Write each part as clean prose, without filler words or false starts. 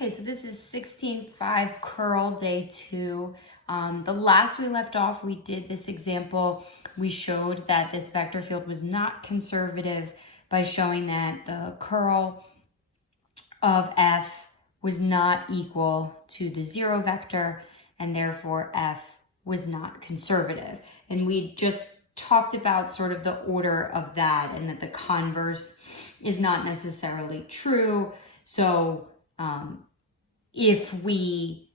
Okay, so this is 16.5 curl day 2. The last we left off, we did this example. We showed that this vector field was not conservative by showing that the curl of f was not equal to the 0 vector, and therefore f was not conservative. And we just talked about sort of the order of that, and that the converse is not necessarily true. So if we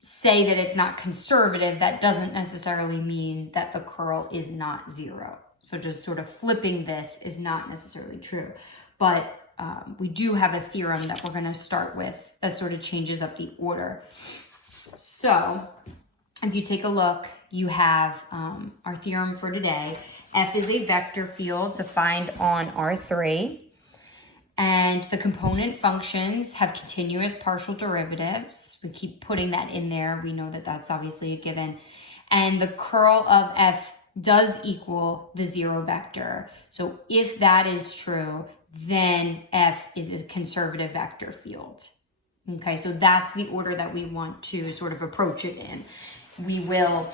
say that it's not conservative, that doesn't necessarily mean that the curl is not 0. So just sort of flipping this is not necessarily true. But we do have a theorem that we're going to start with that sort of changes up the order. So if you take a look, you have our theorem for today. F is a vector field defined on R3. And the component functions have continuous partial derivatives. We keep putting that in there. We know that that's obviously a given. And the curl of f does equal the 0 vector. So if that is true, then f is a conservative vector field. Okay, so that's the order that we want to sort of approach it in. We will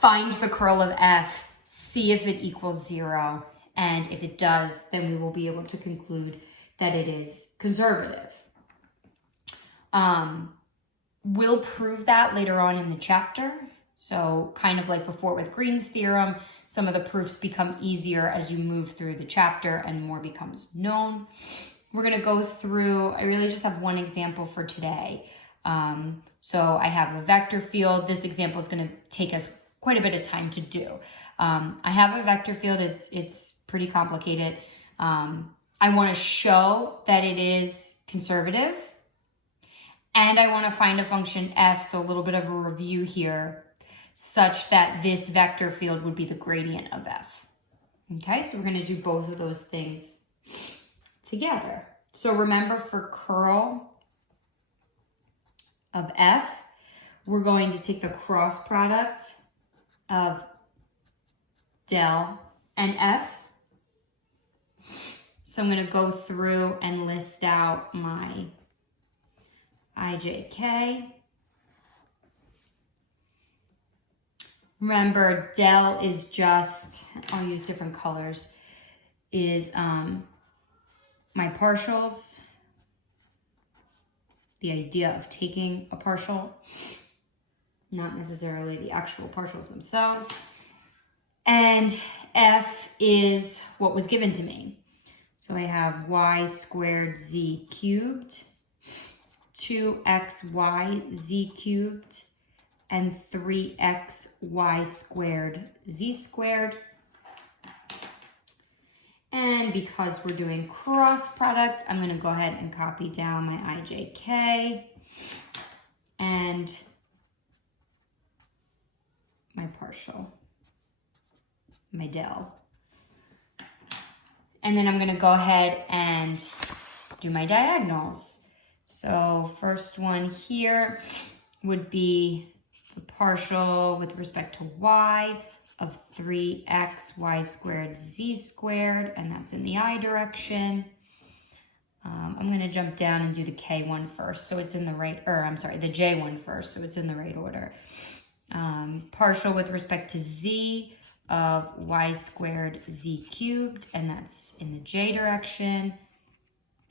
find the curl of f, see if it equals 0, and if it does, then we will be able to conclude that it is conservative. We'll prove that later on in the chapter. So kind of like before with Green's theorem, some of the proofs become easier as you move through the chapter and more becomes known. We're going to go through, I really just have one example for today. So I have a vector field. This example is going to take us quite a bit of time to do. I have a vector field. It's pretty complicated. I want to show that it is conservative, and I want to find a function f, so a little bit of a review here, such that this vector field would be the gradient of f. Okay, so we're going to do both of those things together. So remember, for curl of f, we're going to take the cross product of del and f. So I'm going to go through and list out my ijk. Remember, del is just, I'll use different colors, is my partials, the idea of taking a partial, not necessarily the actual partials themselves. And f is what was given to me. So I have y squared z cubed, 2xy z cubed, and 3xy squared z squared. And because we're doing cross product, I'm going to go ahead and copy down my ijk and my partial, my del. And then I'm going to go ahead and do my diagonals. So first one here would be the partial with respect to y of 3xy squared z squared, and that's in the I direction. I'm going to jump down and do the k one first, so it's in the right, or I'm sorry, the j one first, so it's in the right order. Partial with respect to z of y squared z cubed, and that's in the j direction.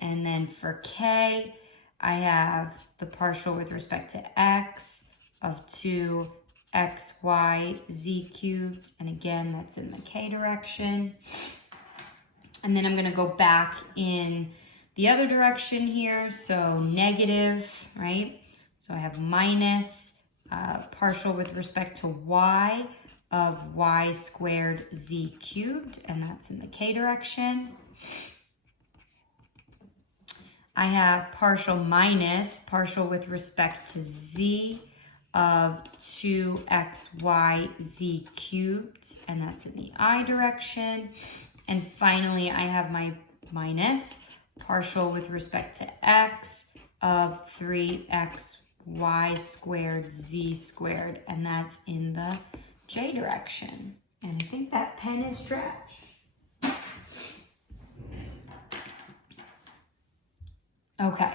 And then for k, I have the partial with respect to x of 2xy z cubed, and again, that's in the k direction. And then I'm going to go back in the other direction here, so negative, right? So I have minus partial with respect to y of y squared z cubed, and that's in the k direction. I have partial minus partial with respect to z of 2xy z cubed, and that's in the I direction. And finally, I have my minus partial with respect to x of 3xy squared z squared, and that's in the j direction. And I think that pen is trash. Okay,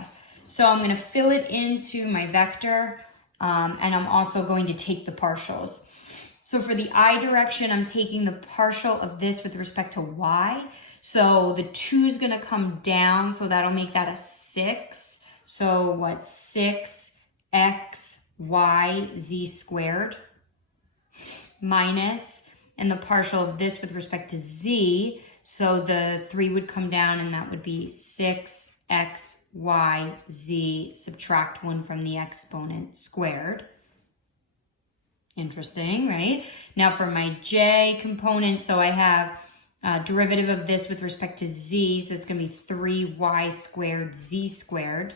So I'm going to fill it into my vector, and I'm also going to take the partials. So for the I direction, I'm taking the partial of this with respect to y. So the 2 is going to come down, so that'll make that a 6. So what, 6x, y, z squared minus, and the partial of this with respect to z, so the 3 would come down, and that would be 6x, y, z, subtract 1 from the exponent squared. Interesting, right? Now for my j component, so I have derivative of this with respect to z, so it's going to be 3y squared z squared,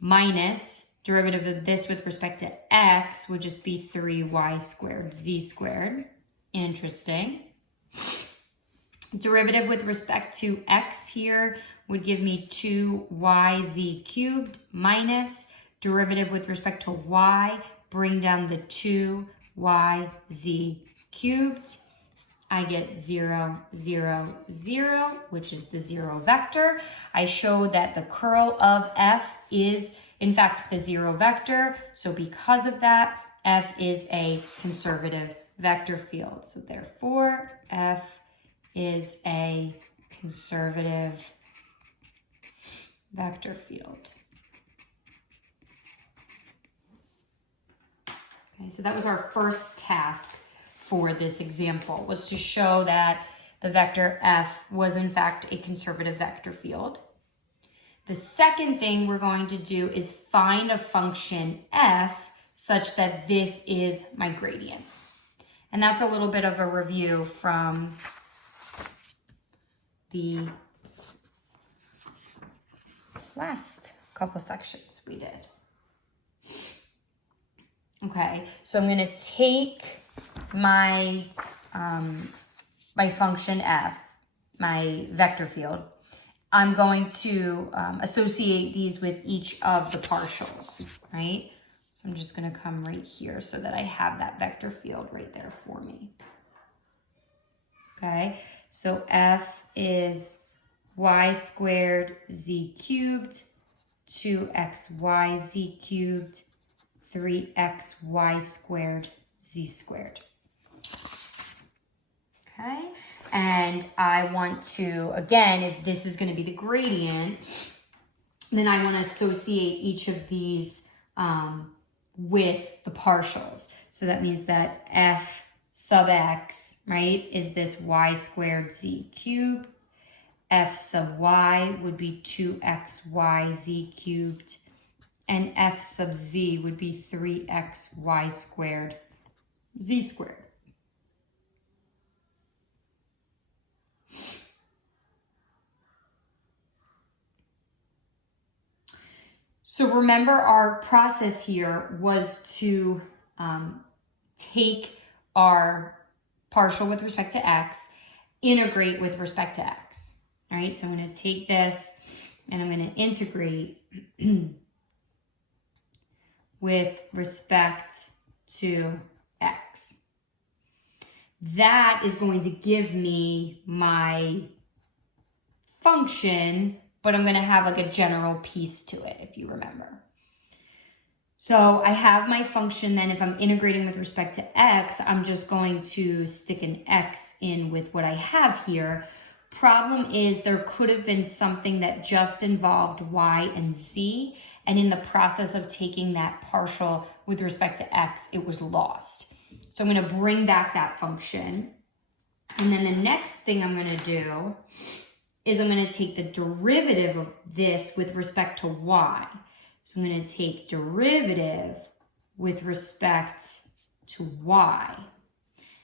minus derivative of this with respect to x would just be 3y squared z squared. Interesting. Derivative with respect to x here would give me 2yz cubed, minus derivative with respect to y, bring down the 2yz cubed. I get 0, 0, 0, which is the 0 vector. I showed that the curl of f is, in fact, the 0 vector. So because of that, f is a conservative vector field. So therefore, f is a conservative vector field. Okay, so that was our first task for this example, was to show that the vector f was in fact a conservative vector field. The second thing we're going to do is find a function f such that this is my gradient. And that's a little bit of a review from the last couple sections we did. Okay, so I'm going to take my my function f, my vector field. I'm going to associate these with each of the partials, right? So I'm just going to come right here so that I have that vector field right there for me. Okay, so f is y squared z cubed, 2xyz cubed, 3xy squared z squared. Okay, and I want to, again, if this is going to be the gradient, then I want to associate each of these with the partials. So that means that f sub x, right, is this y squared z cubed. F sub y would be 2xyz cubed. And f sub z would be 3xy squared z squared. So remember, our process here was to take our partial with respect to x, integrate with respect to x. All right, so I'm going to take this and I'm going to integrate with respect to x. That is going to give me my function, but I'm going to have like a general piece to it, if you remember. So I have my function, then if I'm integrating with respect to x, I'm just going to stick an x in with what I have here. Problem is, there could have been something that just involved y and z, and in the process of taking that partial with respect to x, it was lost. So I'm going to bring back that function. And then the next thing I'm going to do is I'm going to take the derivative of this with respect to y. So I'm going to take derivative with respect to y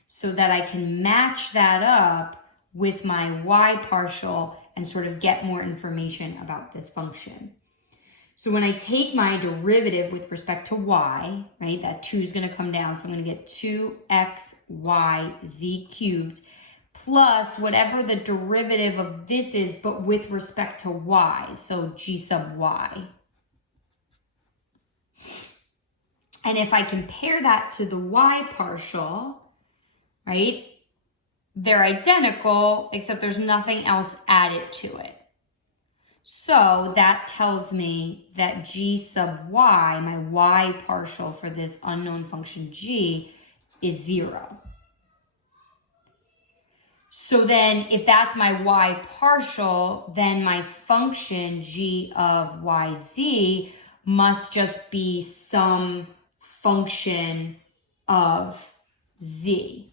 so that I can match that up with my y partial and sort of get more information about this function. So when I take my derivative with respect to y, right, that 2 is going to come down. So I'm going to get 2xyz cubed plus whatever the derivative of this is, but with respect to y, so g sub y. And if I compare that to the y partial, right, they're identical, except there's nothing else added to it. So that tells me that g sub y, my y partial for this unknown function g, is 0. So then if that's my y partial, then my function g of yz must just be some function of z.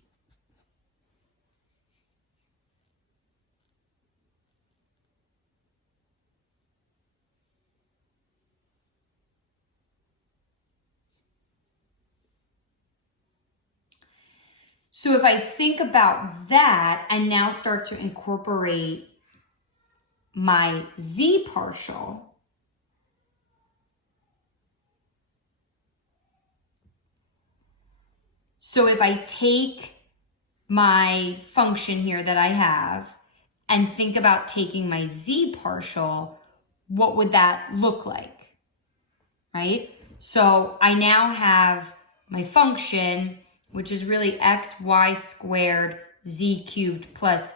So if I think about that and now start to incorporate my z partial, so if I take my function here that I have and think about taking my z partial, what would that look like, right? So I now have my function, which is really xy squared z cubed plus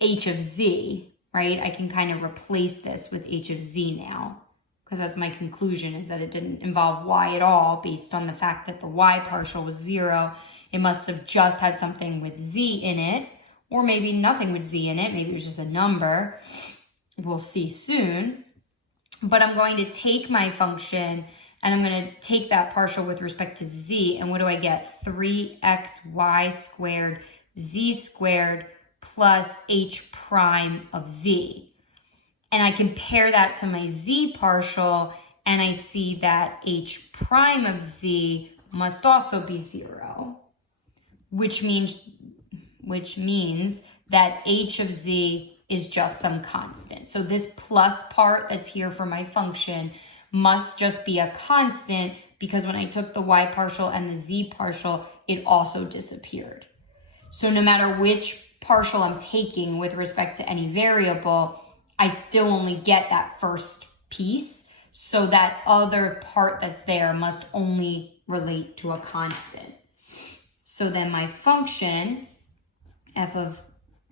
h of z, right? I can kind of replace this with h of z now, because that's my conclusion, is that it didn't involve y at all based on the fact that the y partial was 0. It must have just had something with z in it, or maybe nothing with z in it. Maybe it was just a number. We'll see soon. But I'm going to take my function and I'm going to take that partial with respect to z. And what do I get? 3xy squared z squared plus h prime of z. And I compare that to my z partial, and I see that h prime of z must also be 0, which means that h of z is just some constant. So this plus part that's here for my function must just be a constant, because when I took the y partial and the z partial, it also disappeared. So no matter which partial I'm taking with respect to any variable, I still only get that first piece. So that other part that's there must only relate to a constant. So then my function, f of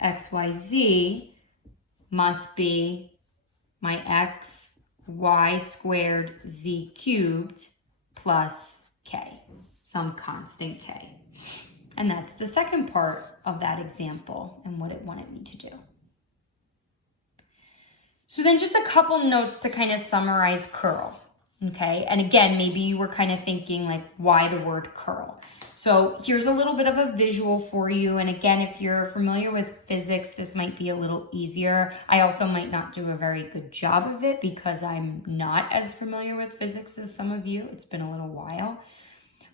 xyz, must be my xy squared z cubed plus k, some constant k. And that's the second part of that example and what it wanted me to do. So then just a couple notes to kind of summarize curl, okay? And again, maybe you were kind of thinking like, why the word curl? So here's a little bit of a visual for you. And again, if you're familiar with physics, this might be a little easier. I also might not do a very good job of it because I'm not as familiar with physics as some of you. It's been a little while.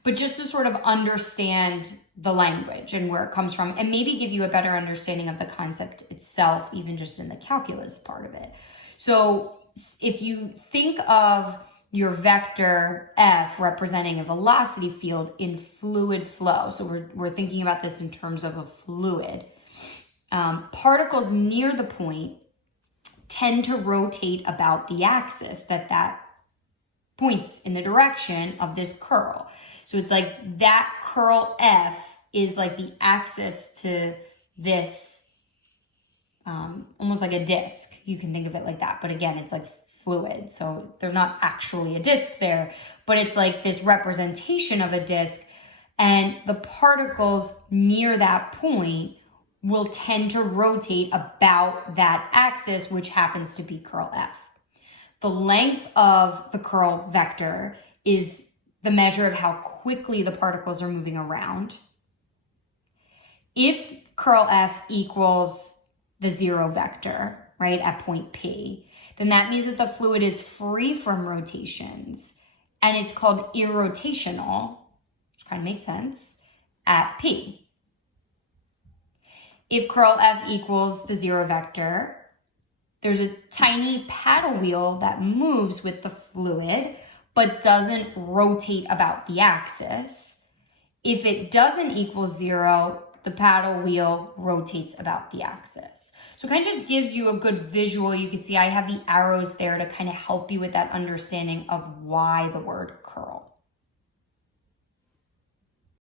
But just to sort of understand the language and where it comes from, and maybe give you a better understanding of the concept itself, even just in the calculus part of it. So if you think of your vector f representing a velocity field in fluid flow, so we're thinking about this in terms of a fluid, particles near the point tend to rotate about the axis that points in the direction of this curl. So it's like that curl f is like the axis to this, almost like a disc. You can think of it like that. But again, it's like fluid. So there's not actually a disc there, but it's like this representation of a disc. And the particles near that point will tend to rotate about that axis, which happens to be curl f. The length of the curl vector is the measure of how quickly the particles are moving around. If curl f equals the 0 vector, right, at point P, then that means that the fluid is free from rotations, and it's called irrotational, which kind of makes sense, at P. If curl f equals the 0 vector, there's a tiny paddle wheel that moves with the fluid, but doesn't rotate about the axis. If it doesn't equal 0, the paddle wheel rotates about the axis. So it kind of just gives you a good visual. You can see I have the arrows there to kind of help you with that understanding of why the word curl.